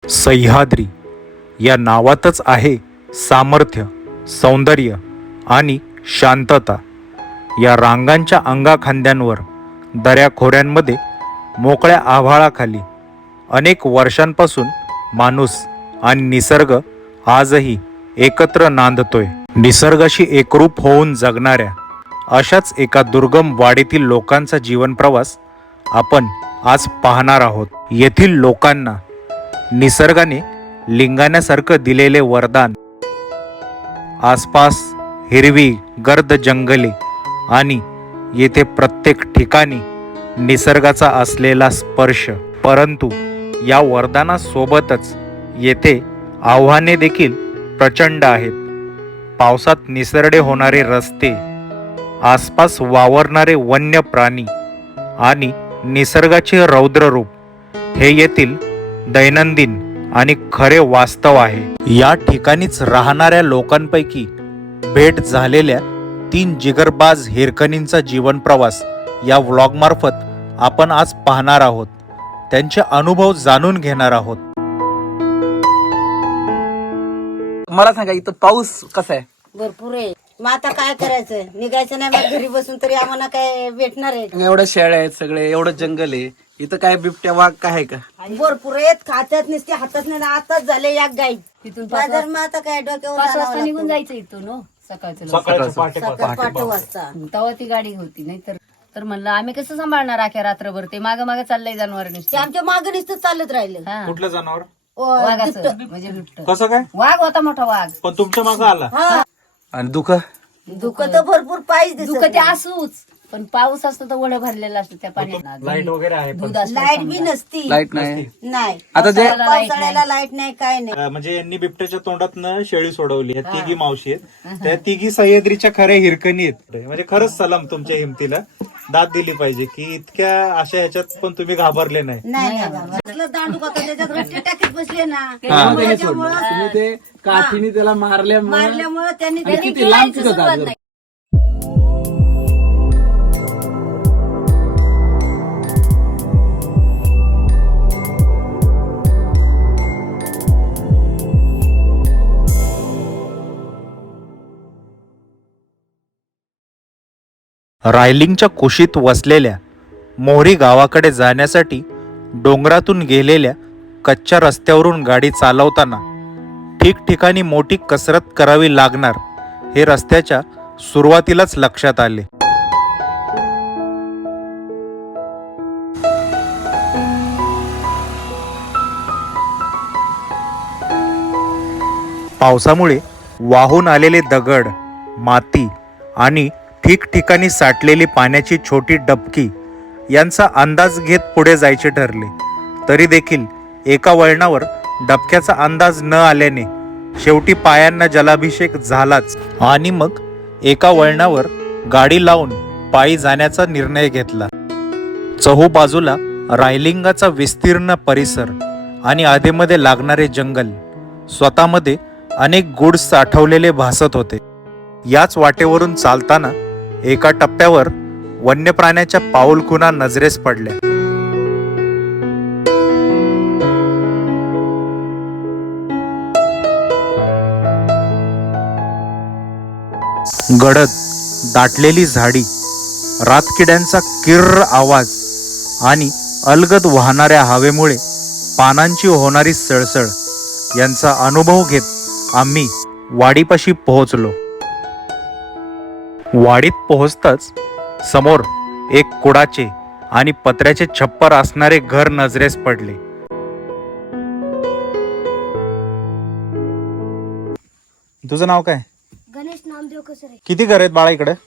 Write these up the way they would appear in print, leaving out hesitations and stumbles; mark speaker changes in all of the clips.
Speaker 1: सह्याद्री या नावातच आहे सामर्थ्य, सौंदर्य आणि शांतता. या रांगांच्या अंगाखांद्यांवर, दऱ्याखोऱ्यांमध्ये, मोकळ्या आभाळाखाली अनेक वर्षांपासून माणूस आणि निसर्ग आजही एकत्र नांदतोय. निसर्गाशी एकरूप होऊन जगणाऱ्या अशाच एका दुर्गम वाडीतील लोकांचा जीवन प्रवास आपण आज पाहणार आहोत. येथील लोकांना निसर्गाने लिंगाण्यासारखं दिलेले वरदान, आसपास हिरवी गर्द जंगले आणि येथे प्रत्येक ठिकाणी निसर्गाचा असलेला स्पर्श. परंतु या वरदानासोबतच येथे आव्हाने देखील प्रचंड आहेत. पावसात निसरडे होणारे रस्ते, आसपास वावरणारे वन्य प्राणी आणि निसर्गाचे रौद्र रूप हे येथील दैनंदिन आणि खरे वास्तव आहे. या ठिकाणीच राहणाऱ्या लोकांपैकी भेट झालेल्या 3 जिगरबाज हिरकणींचा जीवन प्रवास या व्लॉगमार्फत आपण आज पाहणार आहोत. त्यांचे अनुभव जाणून घेणार आहोत.
Speaker 2: मला सांगा, इथं पाऊस कसा आहे?
Speaker 3: भरपूर आहे. मग आता काय करायचं, निघायचं नाही. मग घरी बसून तरी आम्हाला काय भेटणार आहे?
Speaker 2: एवढ्या शेळ्या आहेत, सगळे एवढं जंगल आहे, इथं काय बिबट्या वाघ काय आहे का?
Speaker 3: भरपूर आहेत. खात्यात नसते, हातात नाही. आताच झाले एक गाई
Speaker 4: तिथून
Speaker 3: बाजार. मग आता काय डोक्यावर
Speaker 4: 5 वाजता
Speaker 3: आणावं
Speaker 4: निघून
Speaker 3: लागतं.
Speaker 4: जायचं इथून. हो, सकाळचं लवकर.
Speaker 3: सकाळ 5 वाजता.
Speaker 4: तेव्हा ती गाडी होती, नाही तर म्हणलं आम्ही कसं सांभाळणार आख्या रात्रभर? ते माग माग चाललंय जनावर
Speaker 3: ते आमच्या मागं नुसतं चालत राहिलं.
Speaker 1: कुठलं जनावर?
Speaker 4: वाघाचं म्हणजे बिबट.
Speaker 1: कसं काय?
Speaker 4: वाघ होता, मोठा वाघ.
Speaker 1: पण तुमच्या मागं आला?
Speaker 3: हा,
Speaker 2: आणि दुःख
Speaker 3: दुःख तर भरपूर पाहिजे दिसत
Speaker 4: दुःख ते
Speaker 3: नाही.
Speaker 4: असूच, पण पाऊस असतो तर वड भरलेला असतो त्या पाण्यात.
Speaker 1: लाईट वगैरे आहे
Speaker 4: दूध असतं
Speaker 3: लाईट बी नसती.
Speaker 2: लाईट नाही.
Speaker 3: नाही,
Speaker 2: आता जे
Speaker 3: पावसाळ्याला लाईट नाही, काय नाही.
Speaker 1: म्हणजे यांनी बिबट्याच्या तोंडातनं शेळी सोडवली. ह्या तिघी मावशी आहेत, त्या तिघी सह्याद्रीच्या खऱ्या हिरकणी आहेत. म्हणजे खरंच सलाम तुमच्या हिमतीला. दाद दिली पाहिजे की इतक्या अशा ह्याच्यात पण तुम्ही घाबरले नाही.
Speaker 3: नाही दांडूक होता, त्याच्यात रट्टे टाकीत बसले ना.
Speaker 2: तुम्ही ते काठीने त्याला मारल्यामुळे
Speaker 3: मारल्यामुळे त्यांनी
Speaker 2: किती लांब तिथं जातं.
Speaker 1: रायलिंगच्या कुशीत वसलेल्या मोहरी गावाकडे जाण्यासाठी डोंगरातून गेलेल्या कच्च्या रस्त्यावरून गाडी चालवताना ठिकठिकाणी मोठी कसरत करावी लागणार हे रस्त्याच्या सुरुवातीलाच लक्षात आले. पावसामुळे वाहून आलेले दगड, माती आणि ठिकठिकाणी साठलेली पाण्याची छोटी डबकी यांचा अंदाज घेत पुढे जायचे ठरले. तरी देखील एका वळणावर डबक्याचा अंदाज न आल्याने शेवटी पायांना जलाभिषेक झालाच आणि मग एका वळणावर गाडी लावून पायी जाण्याचा निर्णय घेतला. चहूबाजूला रायलिंगाचा विस्तीर्ण परिसर आणि आधेमध्ये लागणारे जंगल स्वतःमध्ये अनेक गुढ साठवलेले भासत होते. याच वाटेवरून चालताना एका टप्प्यावर वन्य प्राण्याच्या पाऊलखुणा नजरेस पडल्या. गडद दाटलेली झाडी, रातकिड्यांचा किर्र आवाज आणि अलगद वाहणाऱ्या हवेमुळे पानांची होणारी सळसळ यांचा अनुभव घेत आम्ही वाडीपाशी पोहोचलो. वाडीत पोहोचताच समोर एक कुडाचे आणि पत्र्याचे छप्पर असणारे घर नजरेस पडले. तुझं नाव काय?
Speaker 5: गणेश नामदेव कसरे.
Speaker 1: किती घर आहेत बाळा इकडे?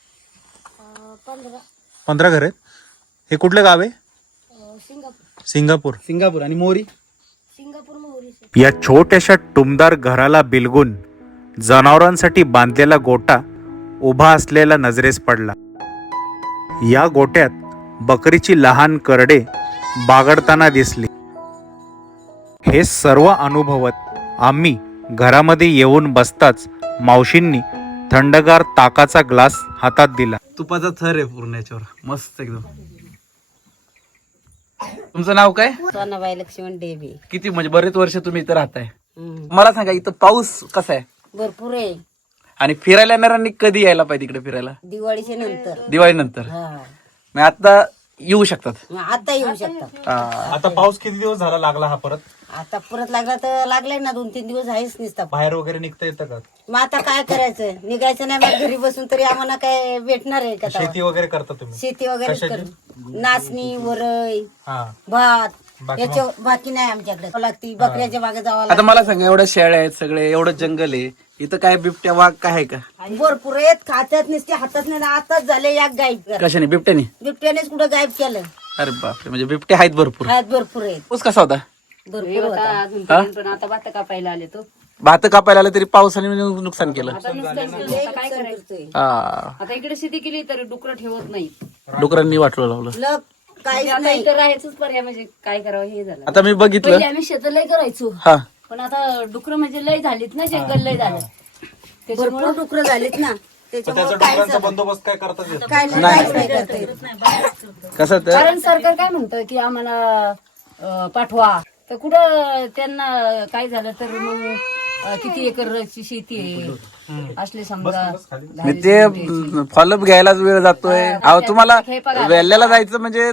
Speaker 1: 15 घर आहेत. हे कुठलं गाव आहे?
Speaker 5: सिंगापूर.
Speaker 1: सिंगापूर.
Speaker 2: आणि मोरी
Speaker 5: सिंगापूर मोहरी.
Speaker 1: या छोट्याशा टुमदार घराला बिलगून जनावरांसाठी बांधलेला गोटा उभा असलेला नजरेस पडला. या गोट्यात बकरीची लहान करडे बागडताना दिसली. हे सर्व अनुभवत आम्ही घरामध्ये येऊन बसताच मावशींनी थंडगार ताकाचा ग्लास हातात दिला.
Speaker 2: तुपाचा थर आहे पूर्ण याच्यावर, मस्त एकदम. तुमचं नाव काय?
Speaker 3: सोनाबाई लक्ष्मण डेबे.
Speaker 2: किती म्हणजे बरेच वर्ष तुम्ही इथं राहताय. मला सांगा इथं पाऊस कसा आहे
Speaker 3: भरपूर आहे.
Speaker 2: आणि फिरायला येणाऱ्यांनी कधी यायला पाहिजे इकडे फिरायला?
Speaker 3: दिवाळीच्या नंतर.
Speaker 2: दिवाळीनंतर.
Speaker 3: हा.
Speaker 2: मग आता येऊ शकतात.
Speaker 3: मग आता येऊ शकतात.
Speaker 1: आता पाऊस किती दिवस झाला लागला हा परत?
Speaker 3: आता परत लागला तर लागलाय ना, 2-3 दिवस आहेच नुसता.
Speaker 1: बाहेर वगैरे निघता येतं का?
Speaker 3: मग आता काय करायचं, निघायचं नाही मग घरी बसून तरी आम्हाला काय भेटणार आहे का तेव्हा?
Speaker 1: शेती वगैरे करता तुम्ही?
Speaker 3: शेती वगैरे कर, नाचणी, वरई,
Speaker 1: हा.
Speaker 3: भात याच्या बाकी नाही आमच्याकडे. लागती बकऱ्याच्या मागे जावं
Speaker 2: आता मला सांगा एवढ्या शेळ्या आहेत सगळे, एवढं जंगल आहे, इथं काय बिबट्या वाघ काय आहे का?
Speaker 3: लागतं. भरपूर आहेत, खात्यात नसते, हातात नाही. आताच झाले या गायब.
Speaker 2: कशाने? बिबट्याने?
Speaker 3: बिबट्यानेच कुठं गायब केलं.
Speaker 2: अरे बापरे, म्हणजे बिबटे आहेत भरपूर.
Speaker 3: आहेत भरपूर आहेत.
Speaker 2: पाऊस कसा होता?
Speaker 3: भरपूर होता.
Speaker 4: अजूनपर्यंत पण आता भात कापायला आले तो.
Speaker 2: भात कापायला आलं तरी पावसाने नुकसान केलं.
Speaker 4: आता नुकसान केलं. आता काय करायचं?
Speaker 3: करतोय.
Speaker 2: हा.
Speaker 4: आता इकडे शेती केली तर डुकरं ठेवत नाही.
Speaker 2: डुकरांनी वाटलं लावलं.
Speaker 3: लग काहीच
Speaker 4: आता
Speaker 3: नाही.
Speaker 4: इथं राहायचंच पर्याय म्हणजे काय करावं हे झालं.
Speaker 2: आता मी बघितलं.
Speaker 4: पहिले आम्ही शेत लय करायचो,
Speaker 2: हा.
Speaker 4: पण आता डुकरं म्हणजे लय झालीत ना, जंगल लय झालं.
Speaker 3: भरपूर डुकरं झालीत ना, त्याच्यामुळे
Speaker 1: त्याचा डोंगरांचा बंदोबस्त काय करतात येत?
Speaker 3: काय काहीच नाही करता येत.
Speaker 2: कसं तर
Speaker 4: कारण सरकार काय म्हणतं की आम्हाला पाठवा, तर कुठं त्यांना काय झालं तर मग किती एकरची शेती आहे असले समजा
Speaker 2: मी ते फॉलोअप घ्यायलाच वेळ जातोय. अहो तुम्हाला वेल्ल्याला जायचं म्हणजे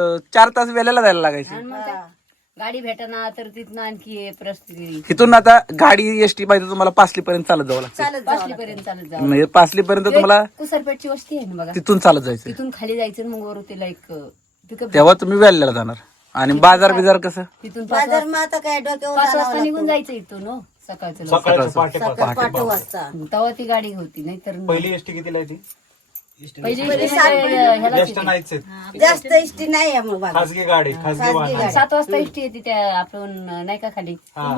Speaker 2: 4 तास वेल्ल्याला जायला लागायचं.
Speaker 4: आणि मग त्या गाडी भेटना तर तिथनं आणखी परिस्थिती
Speaker 2: तिथून आता गाडी एसटी पाहिजे तुम्हाला पासली पर्यंत चालत जावं लागतं.
Speaker 3: चालत जावं
Speaker 4: पाचली पर्यंत चालत जावं.
Speaker 2: म्हणजे पासली पर्यंत तुम्हाला
Speaker 4: कुसरपेटची वस्ती आहे ना बघा,
Speaker 2: तिथून चालत जायचं.
Speaker 4: तिथून खाली जायचं आणि मग वरून तिला एक पिकअप,
Speaker 2: तेव्हा तुम्ही वेल्ल्याला जाणार. आणि बाजार बिजार कसं?
Speaker 4: तिथून
Speaker 3: बाजार मग आता काय डोक्यावर
Speaker 4: 5
Speaker 3: जावं
Speaker 4: वाजता
Speaker 3: लागतं.
Speaker 4: निघून जायचं इथून हो, सकाळचं लवकर.
Speaker 1: सकाळचं पहाटे
Speaker 3: सकाळ 5 वाजता.
Speaker 4: तेव्हा ती गाडी होती, नाही तर
Speaker 1: पहिली एसटी कितीला आहे ती?
Speaker 4: पहिली ह्याला
Speaker 1: ज्येष्ठ नाहीच आहेत.
Speaker 3: जास्त इष्टी नाही आहे मग बाजार.
Speaker 1: खाजगी गाडी, खाजगी वाहन.
Speaker 4: 7 वाजता एसटी येते त्या आपण नाही का खाली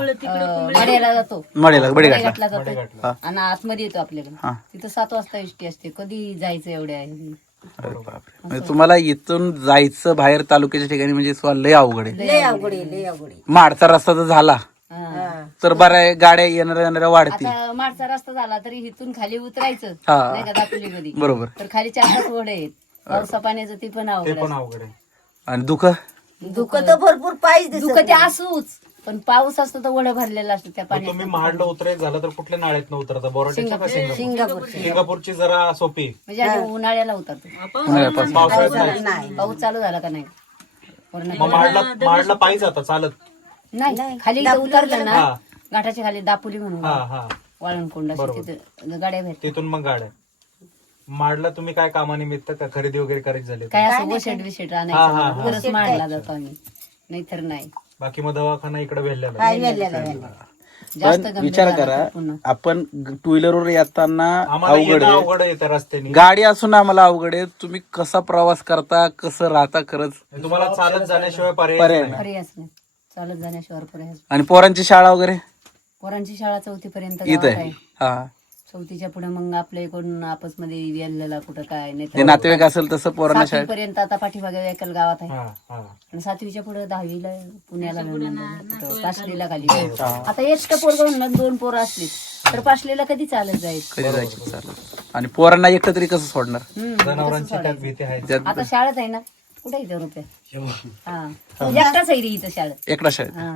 Speaker 4: मड्याला जातो,
Speaker 2: मडेला बडेघाटला.
Speaker 4: घाटला जातो आणि आतमध्ये येतो आपल्याकडे. तिथं 7 वाजता एसटी असते. कधी जायचं एवढ्या आहे.
Speaker 2: अरे बापरे. म्हणजे तुम्हाला इथून जायचं बाहेर तालुक्याच्या ठिकाणी म्हणजे लय अवघड आहे.
Speaker 3: लय अवघड आहे, लय अवघड आहे.
Speaker 2: माडचा रस्ता जर झाला
Speaker 3: हा.
Speaker 2: तर बऱ्या गाड्या येणाऱ्या वाढतील.
Speaker 4: आता माडचा रस्ता झाला तरी इथून खाली उतरायचं
Speaker 2: हा.
Speaker 4: नाही का दापोली मध्ये,
Speaker 2: बरोबर.
Speaker 4: तर खाली 4-5 ओढे आहेत. पावसा पाण्याचं ते पण
Speaker 1: ते
Speaker 4: अवघड
Speaker 1: पण
Speaker 4: आहे.
Speaker 1: अवघड आहे.
Speaker 2: आणि दुःख
Speaker 3: दुःख तर भरपूर पाहिजे दिसत
Speaker 4: दुःख ते असूच, पण पाऊस असतो तर ओढं भरलेलं असतं त्या
Speaker 1: मग
Speaker 4: पाण्यात.
Speaker 1: तुम्ही महाडला उतरायचं झालं तर कुठल्या नाळ्यात न उतरता? बोराटीच्या का सिंगापूर?
Speaker 3: सिंगापूर.
Speaker 1: सिंगापूरची जरा सोपी.
Speaker 4: म्हणजे आधी उन्हाळ्याला उतरतो,
Speaker 1: पावसाळ्यात नाही.
Speaker 4: पाऊस चालू झाला का नाही पूर्ण
Speaker 1: मग महाडला पायी जाता चालत?
Speaker 4: नाही. खाली इथं उतरलं ना,
Speaker 1: हा.
Speaker 4: घाटाच्या खाली दापोली म्हणून
Speaker 1: हा हा.
Speaker 4: वाळणकोंड तिथं गाड्या भेटतात.
Speaker 1: तिथून मग गाड्या. महाडला तुम्ही काय कामानिमित्त का खरेदी वगैरे करायची झाली?
Speaker 4: काय असं वशेट विशेट आणायचं तरच मांडला जातो आम्ही, नाहीतर नाही.
Speaker 1: बाकी मग दवाखाना इकडे वेल्ल्याला.
Speaker 3: काय वेल्ल्याला वेल्ल्याला.
Speaker 4: जास्त
Speaker 2: पण
Speaker 4: गंभीर
Speaker 2: विचार
Speaker 4: झालं
Speaker 2: करा,
Speaker 4: तर पुन्हा.
Speaker 2: आपण 2 व्हीलरवर येताना
Speaker 1: आम्हाला
Speaker 2: अवघड
Speaker 1: येणं
Speaker 2: आहे,
Speaker 1: अवघड आहे त्या रस्त्याने.
Speaker 2: गाडी असून आम्हाला अवघड आहे. तुम्ही कसा प्रवास करता, कसं राहता खरंच.
Speaker 1: तुम्हाला चालत जाण्याशिवाय पर्याय
Speaker 2: पर्याय
Speaker 1: नाही.
Speaker 2: नाही.
Speaker 4: पर्यायच नाही, चालत जाण्याशिवाय पर्यायच.
Speaker 2: आणि पोरांची शाळा वगैरे
Speaker 4: पोरांची शाळा 4थी पर्यंत
Speaker 2: इथं
Speaker 4: गावात
Speaker 2: आहे.
Speaker 4: आहे.
Speaker 2: हा.
Speaker 4: 4थीच्या पुढे मग आपल्या इकडून आपसमध्ये वेल्ल्याला कुठं काय नाही
Speaker 2: ते नातेवाईक असेल तसं पोरांना शाळेत.
Speaker 4: पर्यंत आता पाठीमागे एकल गावात आहे.
Speaker 1: हा हा.
Speaker 4: आणि 7वीच्या पुढे 10वीला पुण्याला पाचलीला खाली. आता एक तर पोरग म्हणलं 2 पोरं असली तर पाचलीला कधी चालत जायचं.
Speaker 2: कधी जायचं चालत. आणि पोरांना एकटं तरी कसं सोडणार?
Speaker 1: जनावरांची त्यात भीती आहे.
Speaker 2: त्यात
Speaker 4: आता शाळेत आहे ना, कुठे इथं रुपये हा एकटाच आहे रे इथं शाळेत.
Speaker 2: एकटा शाळेत.
Speaker 4: हा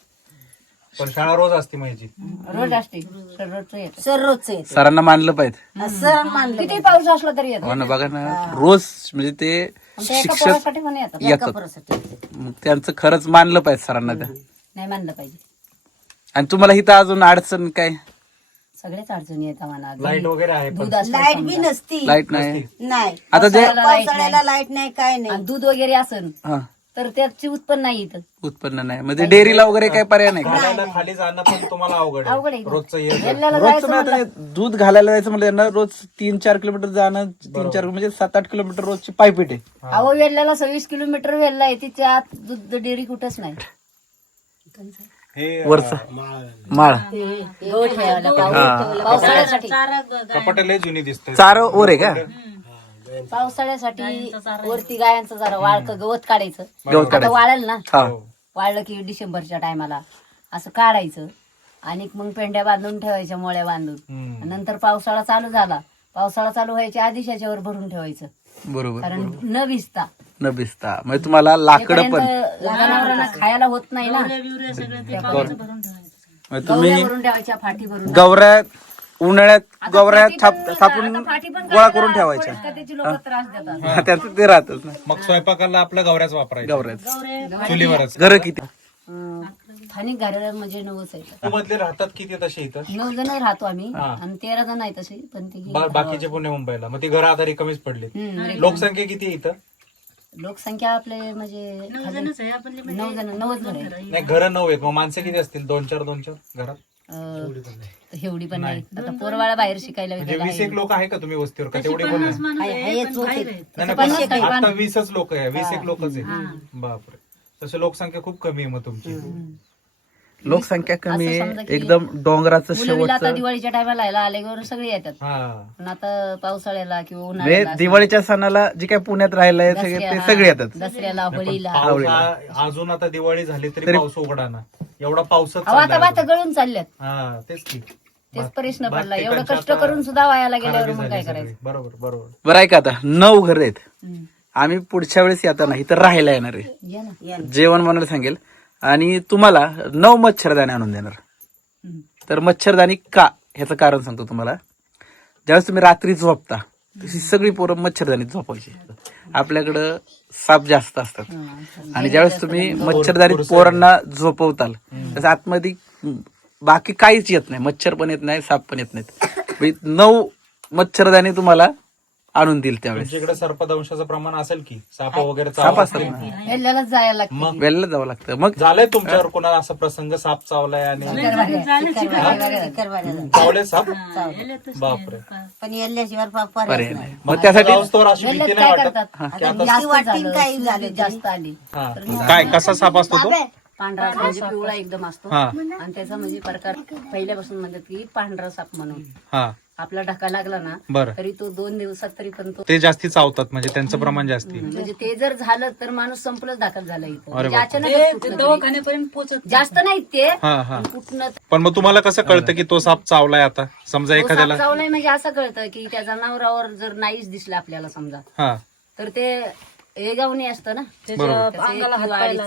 Speaker 1: पण शाळा रोज असते माझी.
Speaker 4: रोज असते, रोजचं येतं.
Speaker 3: सर रोजचं येते.
Speaker 2: सरांना मानलं पाहिजे.
Speaker 3: सर मानलं
Speaker 4: किती पाऊस असला तरी येतो.
Speaker 2: हो ना, बघा ना, रोज म्हणजे ते
Speaker 4: त्या एका
Speaker 2: शिक्षक
Speaker 4: पोरासाठी पण येतात.
Speaker 2: येतात.
Speaker 3: पोरासाठी येते.
Speaker 2: मग त्यांचं खरंच मानलं पाहिजे सरांना त्या.
Speaker 4: नाही मानलं पाहिजे.
Speaker 2: आणि तुम्हाला इथं अजून अडचण काय?
Speaker 4: सगळेच अडचणी येतात म्हणा.
Speaker 1: लाईट वगैरे आहे पण.
Speaker 4: दूध असलं
Speaker 3: लाईट बी नसती.
Speaker 2: लाईट नाही.
Speaker 3: नाही
Speaker 2: आता जे
Speaker 3: पावसाळ्याला लाईट नाही, काय नाही.
Speaker 4: आणि दूध वगैरे असन
Speaker 2: हा
Speaker 4: तर त्याची उत्पन्न नाही इथं.
Speaker 2: उत्पन्न नाही म्हणजे डेअरीला वगैरे काही पर्याय नाही का?
Speaker 1: घालायला खाली जाणं पण तुम्हाला अवघड
Speaker 4: अवघड
Speaker 1: आहे.
Speaker 4: आहे.
Speaker 1: रोजचं ये
Speaker 4: वेल्ल्याला
Speaker 2: रोज
Speaker 4: जायचं
Speaker 2: तुम्ही आता दूध घालायला जायचं म्हणजे यांना रोज 3-4 किलोमीटर जाणं, 3-4 म्हणजे 7-8 किलोमीटर रोजची पायपीट आहे.
Speaker 4: अहो वेल्ल्याला 26 किलोमीटर वेल्ला आहे, तिच्या आत दूध डेअरी कुठंच नाही.
Speaker 2: वरचा माळ
Speaker 4: गहू ठेवायला पावसाळ्यासाठी.
Speaker 1: कपाट लय जुनी दिसते.
Speaker 2: चार वर आहे का?
Speaker 4: पावसाळ्यासाठी वरती गायांचं जरा वाळक गवत काढायचं.
Speaker 2: गवत
Speaker 4: आता
Speaker 2: काढायचं.
Speaker 4: वाळेल ना,
Speaker 2: हा.
Speaker 4: वाळलं की डिसेंबरच्या टायमाला असं काढायचं आणि मग पेंड्या बांधून ठेवायच्या, मोळ्या बांधून. नंतर पावसाळा चालू झाला, पावसाळा चालू व्हायच्या आधीच याच्यावर भरून ठेवायचं.
Speaker 2: बरोबर.
Speaker 4: कारण न भिजता
Speaker 2: न भिजता म्हणजे तुम्हाला लाकडं पण
Speaker 4: जनावरांना खायला होत नाही ना,
Speaker 2: म्हणजे
Speaker 4: गवऱ्या
Speaker 2: तुम्ही
Speaker 4: भरून ठेवायच्या, फाटी भरून
Speaker 2: गवऱ्यात उन्हाळ्यात गवऱ्यात
Speaker 4: थापून
Speaker 2: गोळा करून ठेवायच्या
Speaker 4: त्याची लोक त्रास देतात.
Speaker 2: त्याचं ते राहतच ना
Speaker 1: मग स्वयंपाकाला आपलं गवऱ्याच वापरायचं
Speaker 2: गवऱ्यात.
Speaker 1: चुलीवरच.
Speaker 2: घरं किती
Speaker 4: स्थानिक घराला म्हणजे 9च आहेत.
Speaker 1: मधले राहतात किती तसे इथं?
Speaker 4: 9 जण राहतो आम्ही आणि 13 जण आहेत तसे, पण ते
Speaker 1: बाकीचे पुणे मुंबईला, मग ती घरं आता रिकामीच पडली. लोकसंख्या किती आहे इथं?
Speaker 4: लोकसंख्या आपले म्हणजे 9 जण 9च घर आहे.
Speaker 1: नाही, घरं 9 आहेत, मग माणसं किती असतील? 2-4 घरात?
Speaker 4: एवढी पण नाही. आता पोरवाळा बाहेर शिकायला
Speaker 1: म्हणजे
Speaker 4: वगैरे
Speaker 1: 20 लोक आहे का तुम्ही वस्तीवर, का तेवढी कोण नाही? नाही, पण आता 20च लोक आहे, 20 लोकच आहे. बापरे, तसे लोकसंख्या खूप कमी आहे मग तुमची.
Speaker 2: लोकसंख्या कमी
Speaker 4: असं
Speaker 2: आहे,
Speaker 4: समजा की
Speaker 2: एकदम डोंगराचं
Speaker 4: आता
Speaker 2: शेवटचं.
Speaker 4: दिवाळीच्या टायमाला यायला आलेवर सगळे येतात,
Speaker 1: हा,
Speaker 4: पण आता पावसाळ्याला किंवा
Speaker 2: म्हणजे
Speaker 4: उन्हाळ्याला
Speaker 2: दिवाळीच्या सणाला जे काय पुण्यात राहिलंय सगळे ते सगळे येतात.
Speaker 4: दसऱ्याला, होळीला.
Speaker 1: अजून आता दिवाळी झाली तरी पाऊस उघडा ना, एवढा पावसात
Speaker 4: अहो, आता भात गळून चालल्यात.
Speaker 1: हा, तेच की.
Speaker 4: तेच प्रश्न
Speaker 1: भात
Speaker 4: पडला. एवढं
Speaker 1: पिकांची
Speaker 4: कष्ट
Speaker 1: आता
Speaker 4: करून सुद्धा वायाला गेल्यावर
Speaker 1: खराबी
Speaker 4: मग
Speaker 1: झाली
Speaker 4: काय
Speaker 1: सगळी.
Speaker 4: करायचं?
Speaker 1: बरोबर.
Speaker 2: बरं आहे का, आता 9 घर आहेत.
Speaker 4: हम्म.
Speaker 2: आम्ही पुढच्या वेळेस येताना इथं राहायला येणार आहे,
Speaker 4: या ना.
Speaker 2: जेवण बनवायला सांगेल आणि तुम्हाला 9 मच्छरदाणी आणून देणार.
Speaker 4: हम्म.
Speaker 2: तर मच्छरदाणी का, ह्याचं कारण सांगतो तुम्हाला. ज्यावेळेस तुम्ही रात्री झोपता तशी सगळी पोरं मच्छरदाणीत झोपायची. आपल्याकडं साप जास्त असतात आणि ज्यावेळेस तुम्ही मच्छरदाणीत पोरांना झोपवताल तसं आतमध्ये बाकी काहीच येत नाही, मच्छर पण येत नाही, साप पण येत नाहीत. 9 मच्छरदाणी तुम्हाला आणून देईल त्यावेळेस.
Speaker 1: तुमच्याकडे सर्पदंशाचं प्रमाण असेल की, साप वगैरे
Speaker 2: साप असतात
Speaker 1: चावतील?
Speaker 2: ना,
Speaker 4: वेल्ल्यालाच जायला लागतं.
Speaker 1: मग
Speaker 2: वेळेला जावं लागतं. मग
Speaker 1: झालंय तुमच्यावर कोणाला असा प्रसंग, साप चावलाय आणि चावले साप? बापरे.
Speaker 3: पण येल्ल्याशिवाय पर्याय
Speaker 2: पर्याय
Speaker 3: नाही.
Speaker 2: नाही. मग त्यासाठी
Speaker 1: जाऊस्तोवर अशी भीती
Speaker 4: वेल्ल्यात
Speaker 1: नाही
Speaker 4: काय
Speaker 1: वाटत?
Speaker 4: करतात?
Speaker 3: आता
Speaker 4: जास्त
Speaker 3: भीती वाटतील
Speaker 4: झालं,
Speaker 3: काही झालं
Speaker 4: जास्त आली
Speaker 1: हा.
Speaker 2: काय कसा साप असतो तो?
Speaker 4: पांढरा म्हणजे पिवळा एकदम असतो
Speaker 1: हा.
Speaker 4: आणि त्याचा म्हणजे प्रकार पहिल्यापासून म्हणतात की पांढरा साप म्हणून.
Speaker 1: हा,
Speaker 4: आपला ढका लागला ना
Speaker 1: बरं.
Speaker 4: तरी तो 2 दिवसात तरी पण तो
Speaker 1: ते जास्ती चावतात, म्हणजे त्यांचं प्रमाण जास्ती.
Speaker 4: म्हणजे ते जर झालं तर माणूस संपलंच दाखल झाला इथं.
Speaker 1: अरे
Speaker 4: म्हणजे
Speaker 1: बापरे.
Speaker 4: अचानकच कुठनं तरी. जास्त नाहीत ते,
Speaker 1: हा हा.
Speaker 4: कुठनं
Speaker 1: पण मग तुम्हाला कसं कळतं की तो साप चावलाय? आता समजा
Speaker 4: तो साप
Speaker 1: एखाद्याला,
Speaker 4: चावलाय म्हणजे असं कळतं की त्या जनावरावर जर नाहीच दिसलं आपल्याला समजा,
Speaker 1: हा,
Speaker 4: तर ते एगावणी असतं ना,
Speaker 1: बरोबर.
Speaker 4: त्याचं एक किंवा अडीच.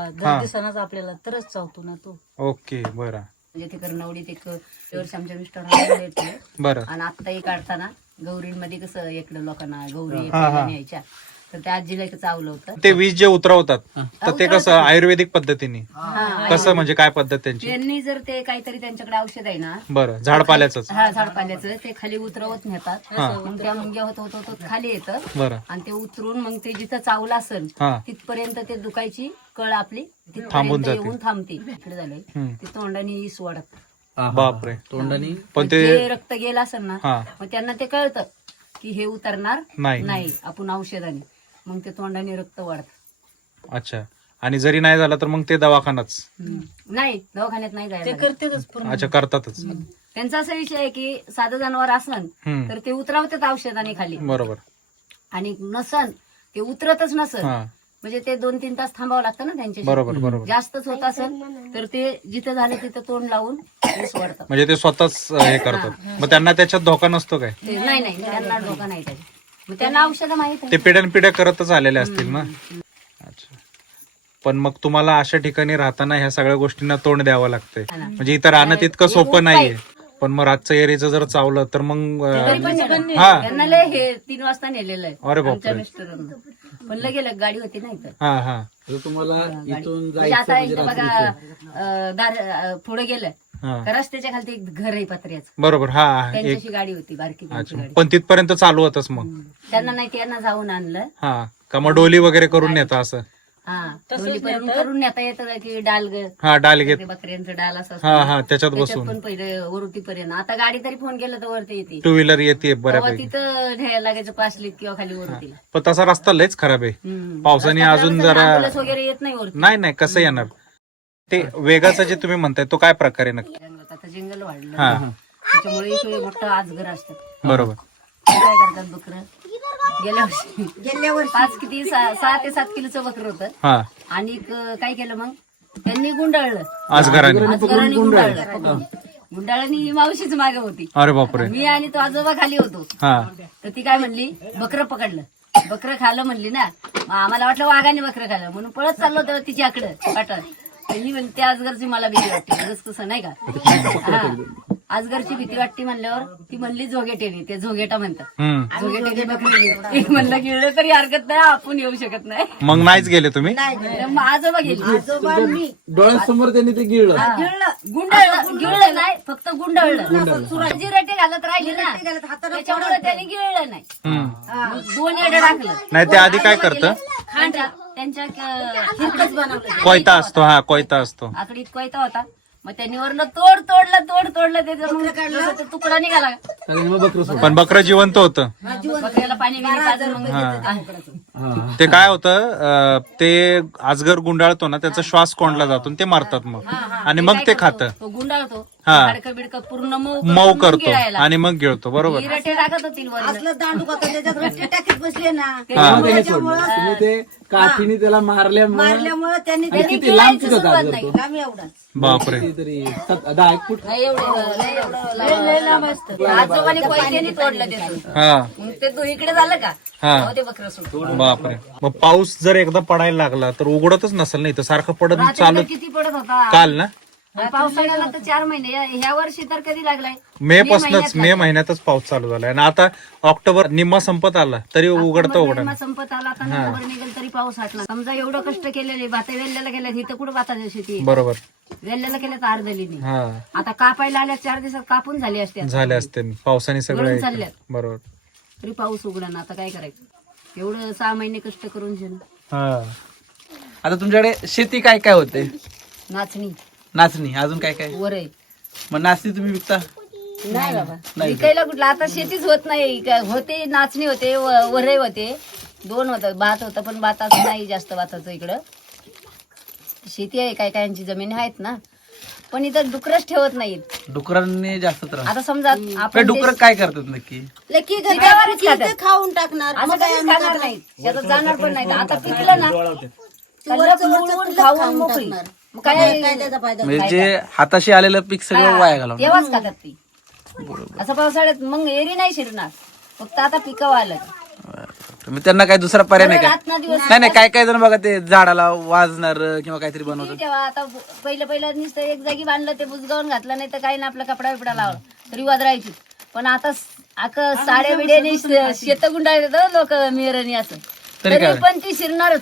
Speaker 1: हा.
Speaker 4: आपल्याला तरच चावतो ना तो.
Speaker 1: ओके, बरं
Speaker 4: म्हणजे ते कर्णवडीत एक वर्ष आमच्या मिस्टरांना येते
Speaker 1: बरं.
Speaker 4: आणि आत्ताही काढताना गौरींमध्ये कसं इकडं लोकांना गौरी न्यायच्या, तर त्या आजीला एक चावलं होतं.
Speaker 1: ते विष जे उतरवतात तर ते कसं आयुर्वेदिक पद्धतीने, कसं म्हणजे काय पद्धत त्यांची?
Speaker 4: त्यांनी जर ते काहीतरी त्यांच्याकडे औषध आहे ना,
Speaker 1: बरं, झाडपाल्याच.
Speaker 4: हा झाडपाल्याचं, ते खाली उतरवत नेतात. मग त्या मुंग्या होत खाली येतं
Speaker 1: बरं.
Speaker 4: आणि ते उतरून मग ते जिथं चावलं असेल
Speaker 1: हा.
Speaker 4: तिथपर्यंत ते दुखायची कळ आपली
Speaker 1: थांबून
Speaker 4: तिथपर्यंत
Speaker 1: जाते.
Speaker 4: येऊन थांबते. इकडे झालंय ते तोंडाने इस वाढत.
Speaker 1: बापरे.
Speaker 2: तोंडाने
Speaker 1: पण
Speaker 4: मग
Speaker 1: ते
Speaker 4: ते रक्त गेलं असेल ना,
Speaker 1: हा.
Speaker 4: मग त्यांना ते कळतं की हे उतरणार
Speaker 1: नाही.
Speaker 4: नाही आपण औषधाने, मग ते तोंडाने रक्त वाढत.
Speaker 1: अच्छा. आणि जरी नाही झालं तर मग ते दवाखानाच?
Speaker 4: नाही, दवाखान्यात नाही जायला.
Speaker 1: अच्छा, करतातच.
Speaker 4: त्यांचा असा विषय आहे की साधं जनावर असलं
Speaker 1: हम्म.
Speaker 4: तर ते उतरवतात औषधाने खाली,
Speaker 1: बरोबर.
Speaker 4: आणि नसन ते उतरतच नसन
Speaker 1: हा,
Speaker 4: म्हणजे ते 2-3 तास थांबावं लागतं ना त्यांच्या.
Speaker 1: बरोबर बरोबर.
Speaker 4: जास्तच होत असेल तर ते जिथं झालं तिथं तोंड लावून ते सोडतात.
Speaker 1: म्हणजे ते स्वतःच हे करतात. मग त्यांना त्याच्यात धोका नसतो काय?
Speaker 4: ते नाही त्यांना धोका नाही त्याचा. मग त्यांना औषधं माहित आहे.
Speaker 1: ते पिढ्यानपिढ्या करतच आलेले असतील ना. अच्छा. पण मग तुम्हाला अशा ठिकाणी राहताना ह्या सगळ्या गोष्टींना तोंड द्यावं लागतंय. म्हणजे इथं राहणं तितकं सोपं नाहीये. पण मग रातचं एरीचं जर चावलं तर मग
Speaker 4: तरी पण नेलं.
Speaker 1: हा.
Speaker 4: त्यांना लय हे 3 वाजता नेलेलं आहे
Speaker 1: अरे बापरे.
Speaker 4: आमच्या मिस्टरांना. पण लगे गाडी होती ना इथं.
Speaker 1: हा हा.
Speaker 2: तुम्हाला इथून
Speaker 4: म्हणजे आता इथं बघा पुढे गेलं
Speaker 1: हा.
Speaker 4: तर रस्त्याच्या खाली एक घर आहे पत्र्याचं,
Speaker 1: बरोबर. हा, एक.
Speaker 4: त्यांच्याशी गाडी होती बारकी त्यांची
Speaker 1: अच्छा.
Speaker 4: गाडी.
Speaker 1: पण तिथपर्यंत चालू होतच मग?
Speaker 4: त्यांना नाही, त्यांना जाऊन आणलं.
Speaker 1: हा, का मग डोली वगैरे करून नेता असं?
Speaker 4: हा, दोन्हीपर्यंत करून नेता येतं की डाल
Speaker 1: हा, डाल घेत.
Speaker 4: ते बकऱ्यांचं डाल असं असतं.
Speaker 1: हा हा, त्याच्यात
Speaker 4: त्याच्यात
Speaker 1: बसून
Speaker 4: पण पहिले वरतीपर्यंत. आता गाडी तरी फोन केला तर वरती येते.
Speaker 1: 2 व्हीलर येते
Speaker 4: तेव्हा
Speaker 1: बऱ्यापैकी.
Speaker 4: तिथं न्यायला लागायचं 5 लीट किंवा खाली वरतीला.
Speaker 1: पण तसा रस्ता लयच खराब आहे. पावसाने अजून जरा
Speaker 4: ॲम्ब्युलन्स वगैरे येत नाही वरती.
Speaker 1: नाही कसं येणार ते? वेगाचं जे तुम्ही म्हणताय तो काय प्रकार आहे नक्की?
Speaker 4: जंगलात आता जंगल वाढलं
Speaker 1: हा,
Speaker 4: त्याच्यामुळे इकडे मोठं आजगर असतात.
Speaker 1: बरोबर.
Speaker 4: ते काय करतात बकरं, गेल्या वर्षी 6 ते 7 किलोचं बकरं होतं.
Speaker 1: हा,
Speaker 4: आणि काय केलं मग त्यांनी गुंडाळलं,
Speaker 1: आजगराने.
Speaker 4: आजगराने गुंडाळलं पकडून. गुंडाळणी ही मावशीच मागे होती,
Speaker 1: अरे बापरे.
Speaker 4: मी आणि तो आजोबा खाली होतो.
Speaker 1: हा
Speaker 4: तर ती काय म्हणली, बकरं पकडलं. बकरं खाल्लं म्हणली ना, मग आम्हाला वाटलं वाघाने बकरं खाल्लं म्हणून पळत चाललो होतो तिच्याकडे पाठात. ही म्हणते त्या अजगरची मला भीती वाटते, कसं नाही का. हा, अजगरची भीती वाटते म्हणल्यावर ती म्हणली झोगेटेनी, ते झोगेटा म्हणतात. झोगेटेनी बकरी म्हणलं गिळलं तरी हरकत नाही, आपण येऊ शकत नाही.
Speaker 1: मग नाहीच गेले तुम्ही?
Speaker 4: मग आजोबा गेले.
Speaker 3: आजोबा मी
Speaker 2: डोळ्यासमोर त्यांनी ते गिळलं.
Speaker 4: गिळलं नाही, फक्त गुंडाळलं. जिरटे घालत राहिली ना, त्याच्यामुळे त्याने गिळलं नाही. मग 2 येडं टाकलं.
Speaker 1: नाही ते आधी काय करतं?
Speaker 4: खांड त्यांच्या
Speaker 3: खिरकच बनवलं.
Speaker 1: कोयता असतो, हा कोयता असतो.
Speaker 4: आकडीत कोयता होता, मग त्यांनी वरनं तोडलं त्याचा मग तो तुकडा निघाला.
Speaker 2: आणि मग बकरं सोडलं.
Speaker 1: पण बकरं जिवंत होतं.
Speaker 4: बकऱ्याला पाणी बिणी पाजून मग
Speaker 1: ते काय होतं, ते अजगर गुंडाळतो ना, त्याचा श्वास कोंडला जातो आणि ते मारतात मग, आणि मग ते खातं.
Speaker 4: तो गुंडाळतो,
Speaker 1: हा.
Speaker 4: हाडकं बिडकं पूर्ण
Speaker 1: मऊ करतो आणि मग गिळतो. बरोबर.
Speaker 4: रटे टाकत होतील वर.
Speaker 3: असलं दांडूक होतं त्याच्यात रट्टे टाकीत बसले ना,
Speaker 2: तुम्ही ते काठीने त्याला
Speaker 3: मारल्यामुळे त्यांनी
Speaker 2: आणि किती लांब तिथं
Speaker 4: सुरुवात
Speaker 2: गाजर
Speaker 4: नाही.
Speaker 2: तो?
Speaker 3: आम्ही एवढाच
Speaker 1: बापरे.
Speaker 2: तरी 10 फूट.
Speaker 4: नाही एवढं लांब असतं. आजोबाने कोयत्याने तोडलं त्याचं.
Speaker 1: हा
Speaker 4: मग ते तो इकडे झालं का,
Speaker 1: हा.
Speaker 4: तेव्हा ते बकरं सुटलं.
Speaker 1: बापरे. मग पाऊस जर एकदा पडायला लागला तर उघडतच नसेल, नाही तर सारखं पडत
Speaker 4: रात्रीला
Speaker 1: चालत.
Speaker 4: किती पडत होता.
Speaker 1: काल ना
Speaker 4: आणि पावसाळ्याला तर 4 महिने, ह्या वर्षी तर कधी लागलाय?
Speaker 1: मे महिन्यातच पाऊस चालू झालाय, आणि आता ऑक्टोबर निम्मा संपत आला तरी उघडतं
Speaker 4: महिना संपत आला, आता नोव्हेंबर निघेल तरी पाऊस हटला. समजा एवढं कष्ट केलेले, भाता वेल्ल्याला गेल्या, इथं कुठं भाताची शेती आहे?
Speaker 1: बरोबर.
Speaker 4: वेल्ल्याला केल्या तर अर्धली नाही.
Speaker 1: हा
Speaker 4: आता कापायला आल्या 4 दिवसात कापून झाली असते,
Speaker 1: झाले असते पावसाने
Speaker 4: गळून
Speaker 1: सगळं.
Speaker 4: चालल्यात.
Speaker 1: बरोबर.
Speaker 4: तरी पाऊस उघडा ना, आता काय करायचं? एवढं 6 महिने कष्ट करून शेण.
Speaker 1: हा.
Speaker 2: आता तुमच्याकडे शेती काय काय होते?
Speaker 4: नाचणी,
Speaker 2: नाचणी, अजून काय काय?
Speaker 4: वरई.
Speaker 2: मग नाचणी तुम्ही विकता?
Speaker 4: नाही बाबा, विकायला कुठलं, आता शेतीच होत नाही. होते नाचणी होते, वरई होते, 2 होतं. भात होतं, पण भाताचं नाही जास्त, भाताचं इकडं. शेती आहे, काय कायांची जमिनी आहेत ना, पण इथं डुकरच ठेवत नाहीत.
Speaker 2: डुकरांनी जास्त त्रास.
Speaker 4: आता समजा
Speaker 2: ते
Speaker 4: आपण
Speaker 2: डुकर काय करतात नक्की?
Speaker 3: लकी
Speaker 4: पिकावरच खातात.
Speaker 3: खाऊन टाकणार.
Speaker 4: असं
Speaker 3: मग काय
Speaker 4: कधीच
Speaker 3: आम्ही
Speaker 4: खाणार नाही, शेतात जाणार पण नाही. आता पिकलं ना,
Speaker 3: वरचं
Speaker 4: खाल्लं, खाऊन मोकळी.
Speaker 3: टाकणार.
Speaker 4: मग काय
Speaker 3: काय त्याचा फायदा?
Speaker 2: म्हणजे जे हाताशी आलेलं पीक सगळं वाया घालवणार.
Speaker 4: तेव्हाच खातात ती. असं पावसाळ्यात मग एरी नाही शिरणार, फक्त आता पिकावं आलं.
Speaker 2: तुम्ही त्यांना काय दुसरा पर्याय नाही का?
Speaker 4: रात ना दिवस
Speaker 2: नाही काय काय जण बघा ते झाडाला वाजणार किंवा काहीतरी बनवतात.
Speaker 4: तेव्हा आता पहिलं नुसतं एक जागी बांधलं, ते बुजगावून घातलं, नाही तर काही ना आपला कपडा बिपडा लावला तरी वाजरायची. पण आता साड्या बिड्याने शेत गुंडाळत लोक मिरणी असं,
Speaker 2: तरी
Speaker 4: तरी पण ती शिरणारच.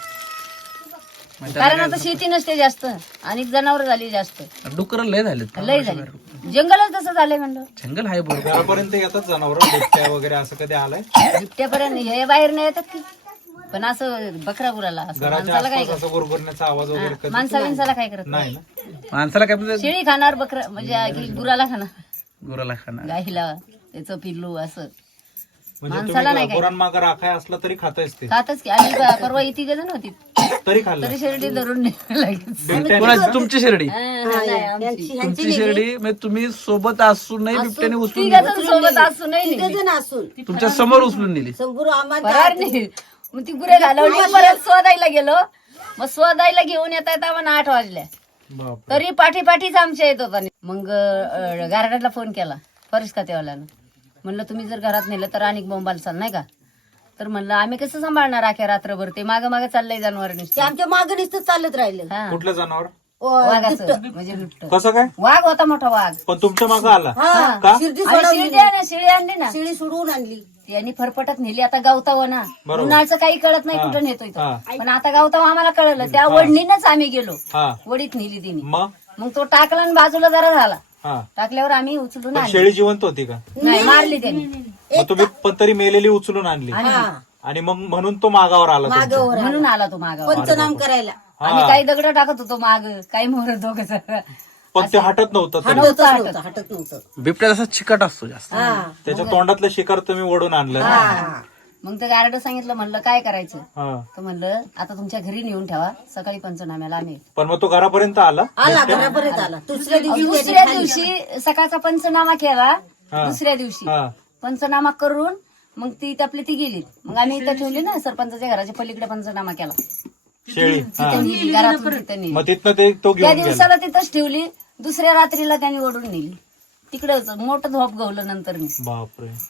Speaker 4: कारण आता शेती नसते जास्त, आणि जनावर झाली जास्त,
Speaker 2: डुकर लय झाले.
Speaker 4: लय झाली. जंगलच तसं झालंय म्हणलं.
Speaker 2: जंगल आहे बरोबर.
Speaker 1: घरापर्यंत येतात जनावर, बिबट्या वगैरे असं कधी आलाय?
Speaker 4: बिबट्यापर्यंत हे बाहेर नाही येतात की, पण असं बकरा गुराला असं माणसाला काय
Speaker 1: असं गुरगुरण्याचा आवाज वगैरे कधी
Speaker 4: माणसाला काय करत
Speaker 1: नाही ना?
Speaker 2: माणसाला काय म्हणजे
Speaker 4: शेळी खाणार, बकरा म्हणजे गुराला खाणार,
Speaker 2: गुराला खाणार.
Speaker 4: गाईला त्याचं पिल्लू असं
Speaker 1: म्हणजे
Speaker 4: माणसाला नाही काय
Speaker 1: गुरांमागं राखाय असला तरी खातायच ते?
Speaker 4: खातच की. आणि परवा इथे गेलं नव्हती
Speaker 1: तरी खाल्लं?
Speaker 4: तरी शेरडी धरून नेलं लगेच.
Speaker 2: कोणाची? तुमची शिर्डी?
Speaker 4: नाही, आमची.
Speaker 2: तुमची शिर्डी म्हणजे तुम्ही सोबत असूनही बिबट्याने उचलून
Speaker 4: तिघं जण सोबत असूनही
Speaker 3: तिघं जण असून
Speaker 2: तुमच्या समोर उचलून नेली.
Speaker 3: संपूर्ण आम्हाला
Speaker 4: फरार नाही. मग ती गुरे घालवली, परत शोधायला गेलो. मग शोधायला घेऊन येता येता आम्हाला 8 वाजल्या,
Speaker 1: बाप.
Speaker 4: तरी पाठीच आमच्या येत होता. मग गार्डनला फोन केला फॉरेस्ट खातेवाल्यानं, म्हणलं तुम्ही जर घरात नेलं तर आणि बोंबाल चाल नाही का. तर म्हणलं आम्ही कसं सांभाळणार आख्या रात्रभर, ते मागं मागं चाललंय जनावर
Speaker 3: ते आमच्या मागं नुसतं चालत राहिलं.
Speaker 1: कुठलं जनावर?
Speaker 4: वाघाचं म्हणजे बिबटं.
Speaker 1: कसं काय?
Speaker 4: वाघ होता, मोठा वाघ.
Speaker 1: पण तुमच्या मागं आला?
Speaker 3: हा शिर्डी
Speaker 4: आणि शिळी आणली ना,
Speaker 3: शिळी सोडवून आणली.
Speaker 4: त्यांनी फरफटत नेली. आता गावताव ना, उन्हाळचं काही कळत नाही कुठं नेतोय तो. पण आता गावताव आम्हाला कळलं, त्या वडणीनच आम्ही गेलो,
Speaker 1: हा.
Speaker 4: वडीत नेली तिने.
Speaker 1: मग
Speaker 4: मग तो टाकला आणि बाजूला जरा झाला,
Speaker 1: हा.
Speaker 4: टाकल्यावर आम्ही उचलून आणली.
Speaker 1: शेळी जिवंत होती का?
Speaker 4: नाही, मारली त्यांनी.
Speaker 1: मग तुम्ही पण तरी मेलेली उचलून आणली, आणि मग म्हणून तो मागावर आला तुमच्या?
Speaker 3: मागावर
Speaker 4: म्हणून आला तो मागावर.
Speaker 3: पंचनाम करायला.
Speaker 4: आम्ही काही दगड टाकत होतो माग, काही मोहर दोघं.
Speaker 1: पण ते हटत नव्हतं तरी.
Speaker 3: हटत नव्हतं.
Speaker 2: बिबट्या जसा चिकट असतो जास्त.
Speaker 1: त्याच्या तोंडातलं शिकार तुम्ही ओढून आणलं ना?
Speaker 4: मग ते गार्ड सांगितलं, म्हणलं काय करायचं.
Speaker 1: हा.
Speaker 4: तर म्हणलं आता तुमच्या घरी नेऊन ठेवा, सकाळी पंचनाम्याला आम्ही.
Speaker 1: पण मग तो घरापर्यंत आला?
Speaker 3: घरापर्यंत आला. दुसऱ्या
Speaker 4: दुसऱ्या दिवशी सकाळचा पंचनामा केला. दुसऱ्या दिवशी
Speaker 1: हा.
Speaker 4: पंचनामा करून मग ती आपली ती गेली. मग आम्ही इथं ठेवली ना, सरपंचाच्या घराच्या पलीकडे पंचनामा केला.
Speaker 1: शेळी? हा.
Speaker 4: तिथं नेली, घरातून तिथं नेली.
Speaker 1: मग तिथनं ते तो
Speaker 4: त्या
Speaker 1: घेऊन गेला?
Speaker 4: दिवसाला तिथंच ठेवली, दुसऱ्या रात्रीला त्यांनी ओढून नेली. तिकडंच मोठं धोप गवलं नंतर मी.
Speaker 1: बापरे.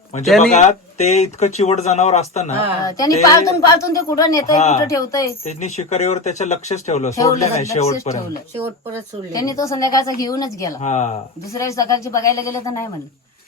Speaker 1: म्हणजे बघा ते इतकं चिवट जनावर असताना
Speaker 4: त्यांनी पाळतून पाळतून ते कुठं नेतय कुठं ठेवतय
Speaker 1: त्यांनी शिकारीवर त्याचं लक्षच ठेवलं, सोडलं नाही शेवटपर्यंत.
Speaker 3: शेवट परत सोडले.
Speaker 4: त्यांनी तो संध्याकाळचा घेऊनच गेला.
Speaker 1: हा
Speaker 4: दुसऱ्या सकाळची बघायला गेलं तर नाही म्हणलं,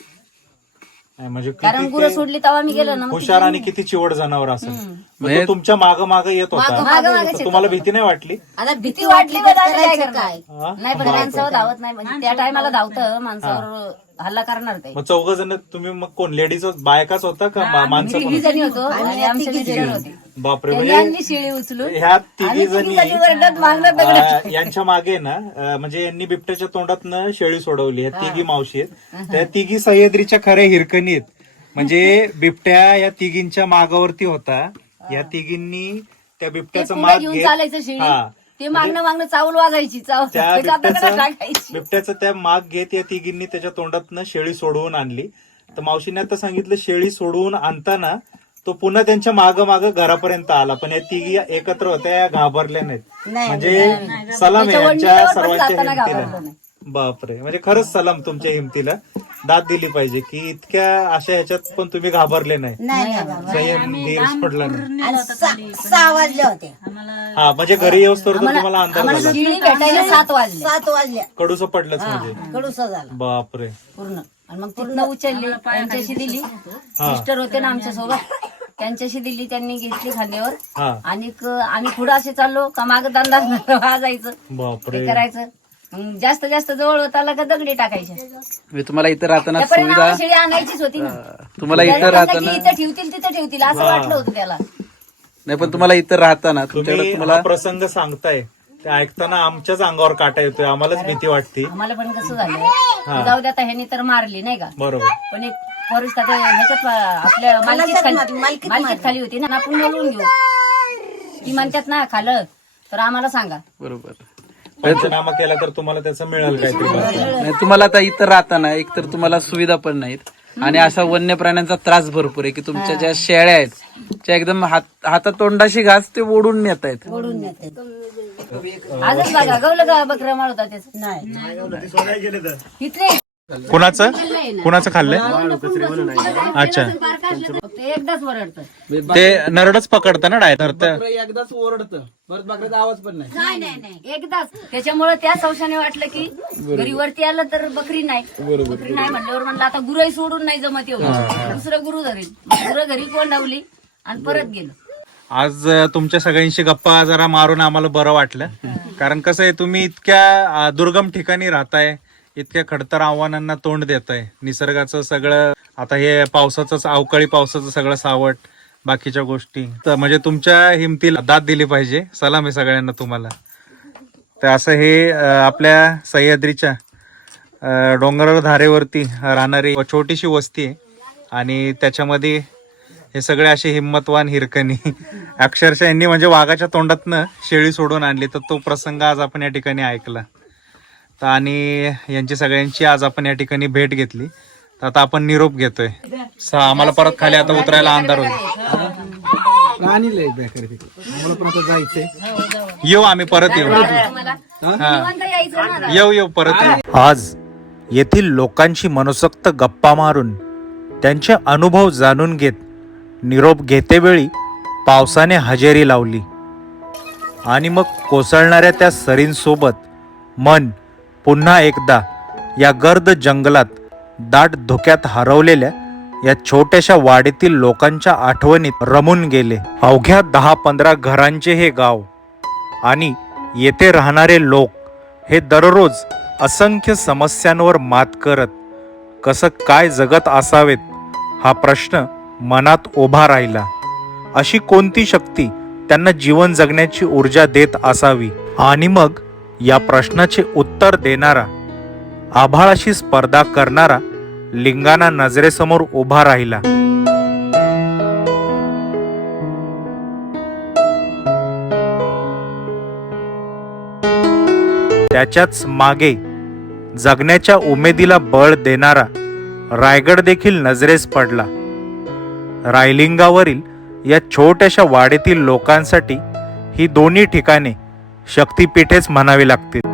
Speaker 1: नाही, म्हणजे
Speaker 4: कारण
Speaker 1: किती
Speaker 4: गुरं
Speaker 1: ते
Speaker 4: सोडली तेव्हा मी गेलो ना. मग
Speaker 1: हुशार आणि किती चिवट जनावर असेल. मग तो तुमच्या माग माग येत होता, तर तुम्हाला भीती नाही वाटली?
Speaker 3: आता
Speaker 4: भीती वाटली बरं, आम्ही काय
Speaker 3: करायचं
Speaker 4: करणार?
Speaker 3: काय?
Speaker 4: नाही पण माणसावर धावत नाही, म्हणजे त्या टायमाला धावतं माणसावर हल्ला करणार ते.
Speaker 1: मग 4 जण तुम्ही मग कोण लेडीज बायकाच होता का माणसं पण?
Speaker 4: 3 जणी होतो आणि आमच्या मिस्टर होते.
Speaker 1: बापरे,
Speaker 4: त्यांनी
Speaker 1: म्हणजे
Speaker 4: आणली शिळी उचलून.
Speaker 1: ह्या तिघी
Speaker 4: आम्ही
Speaker 1: जणी
Speaker 4: तिघी वर्गात मागणं दगड.
Speaker 1: यांच्या मागे ना म्हणजे यांनी बिबट्याच्या तोंडातनं शेळी सोडवली. ह्या तिघी मावशी आहेत, त्या तिघी सह्याद्रीच्या खऱ्या हिरकणी आहेत. म्हणजे बिबट्या या तिघींच्या मागावरती होता, या तिघींनी त्या बिबट्याचं
Speaker 4: पुढे
Speaker 1: माग
Speaker 4: घेऊन
Speaker 1: घेत
Speaker 4: चालायचं शिळी.
Speaker 1: हा,
Speaker 4: ते मागणं चावल वाजायची,
Speaker 1: त्या
Speaker 4: चावल टाकायची.
Speaker 1: बिबट्याचं त्या माग घेत या तिघींनी त्याच्या तोंडातनं शेळी सोडवून आणली. तर मावशीने आता सांगितलं शेळी सोडवून आणताना तो पुन्हा त्यांच्या माग माग घरापर्यंत आला, पण या तिघी एकत्र होत्या, या घाबरल्या नाहीत. म्हणजे सलाम आहे यांच्या सर्वांच्या हिमतीला. बापरे, म्हणजे खरंच सलाम तुमच्या हिमतीला, दाद दिली पाहिजे की इतक्या अशा ह्याच्यात पण तुम्ही घाबरले नाही, संयम धीर सोडला नाही.
Speaker 3: आणि 6 वाजले होते.
Speaker 1: हा, म्हणजे घरी येऊस्तोवर तर तुम्हाला अंदाज
Speaker 4: आम्हाला
Speaker 1: झाला,
Speaker 4: शिळी भेटायला 7 वाजले
Speaker 3: 7 वाजल्या
Speaker 1: कडूस पडलंच म्हणजे.
Speaker 3: कडूसा झाला
Speaker 1: बापरे,
Speaker 4: पूर्ण. आणि मग तिथनं उचलली, त्यांच्याशी दिली. मिस्टर होते ना आमच्या सोबत, त्यांच्याशी दिली, त्यांनी घेतली खांद्यावर.
Speaker 1: हा,
Speaker 4: आणि आम्ही पुढे असे चाललो का माग दंदा वाजायचं,
Speaker 1: बापरे.
Speaker 4: हे करायचं. मग जास्त जास्त जवळ होत आला का दगडी टाकायच्या.
Speaker 2: म्हणजे तुम्हाला इथं राहताना
Speaker 4: त्यापर्यंत
Speaker 2: सुविधा,
Speaker 4: आम्हाला शेळी आणायचीच होती ना.
Speaker 2: तुम्हाला इथं
Speaker 4: त्याला
Speaker 2: राहताना
Speaker 4: की इथं ठेवतील तिथं ठेवतील असं वाटलं होतं त्याला.
Speaker 2: नाही, पण तुम्हाला इथं राहताना तुमच्याकडे
Speaker 1: तुम्ही
Speaker 2: तुम्हाला
Speaker 1: हा प्रसंग सांगताय ते ऐकताना आमच्याच अंगावर काटा येतोय, आम्हालाच भीती वाटते.
Speaker 4: आम्हाला पण कसं झालं, जाऊ द्या आता ह्यानी तर मारली नाही का,
Speaker 1: बरोबर.
Speaker 4: पण एक फॉरेस्ट आता ह्याच्यात आपल्या मालकीत खाली होती ना, आपण बोलवून घेऊ. ती म्हणतात ना खालं तर आम्हाला सांगा.
Speaker 2: बरोबर.
Speaker 1: पंचनामा केला तर तुम्हाला त्याचं मिळेल काहीतरी.
Speaker 2: नाही, तुम्हाला आता इथं राहताना एकतर तुम्हाला सुविधा पण नाहीत आणि असा वन्य प्राण्यांचा त्रास भरपूर आहे की तुमच्या ज्या शेळ्या आहेत त्या एकदम हातातोंडाशी घास ते ओढून नेत आहेत.
Speaker 3: ओढून नेते.
Speaker 4: आजच बघा गवलं का बकरा माळ होता त्याच
Speaker 3: नाही
Speaker 4: इथले
Speaker 1: कुणाचं खाल्लंय? अच्छा,
Speaker 4: फक्त एकदाच वरडतं.
Speaker 1: ते नरडच पकडतं ना डायरेक्ट.
Speaker 2: एकदाच ओरडतं, परत बकऱ्याचा आवाज पण नाही.
Speaker 4: नाही एकदाच. त्याच्यामुळे त्या संशयाने वाटलं की घरी वरती आलं तर बकरी नाही म्हणल्यावर म्हणलं आता गुरही सोडून नाही जमत एवढं, दुसरं गुरु धरील. गुरं घरी कोंडावली आणि परत गेलो.
Speaker 1: आज तुमच्या सगळ्यांशी गप्पा जरा मारून आम्हाला बरं वाटलं, कारण कसं आहे तुम्ही इतक्या दुर्गम ठिकाणी राहताय, इतक्या खडतर आव्हानांना तोंड देताय. निसर्गाचं सगळं आता हे पावसाचं अवकाळी पावसाचं सगळं सावट, बाकीच्या गोष्टी, तर म्हणजे तुमच्या हिमतीला दाद दिली पाहिजे. सलाम आहे सगळ्यांना तुम्हाला. तर असं हे आपल्या सह्याद्रीच्या डोंगर धारेवरती राहणारी छोटीशी वस्ती आहे आणि त्याच्यामध्ये हे सगळे असे हिम्मतवान हिरकणी अक्षरशः यांनी म्हणजे वाघाच्या तोंडातनं शेळी सोडून आणली. तर तो प्रसंग आज आपण या ठिकाणी ऐकला. तर आणि यांची सगळ्यांची आज आपण या ठिकाणी भेट घेतली. तर आता आपण निरोप घेतोय. आम्हाला परत खाली आता उतरायला अंधार होईल. येऊ आम्ही परत येऊ. येऊ परत येऊ. आज येथील लोकांशी मनसोक्त गप्पा मारून त्यांचे अनुभव जाणून घेत निरोप घेतेवेळी पावसाने हजेरी लावली आणि मग कोसळणाऱ्या त्या सरींसोबत मन पुन्हा एकदा या गर्द जंगलात दाट धुक्यात हरवलेल्या या छोट्याशा वाडीतील लोकांच्या आठवणीत रमून गेले. अवघ्या 10-15 घरांचे हे गाव आणि येथे राहणारे लोक हे दररोज असंख्य समस्यांवर मात करत कसं काय जगत असावेत हा प्रश्न मनात उभा राहिला. अशी कोणती शक्ती त्यांना जीवन जगण्याची ऊर्जा देत असावी? आणि मग या प्रश्नाचे उत्तर देणारा, आभाळाशी स्पर्धा करणारा लिंगाणा नजरेसमोर उभा राहिला. त्याच्याच मागे जगण्याच्या उमेदीला बळ देणारा रायगड देखील नजरेस पडला. रायलिंगावरील या छोट्याशा वाडीतील लोकांसाठी ही दोन्ही ठिकाणे शक्तिपीठेच म्हणावी लागतील.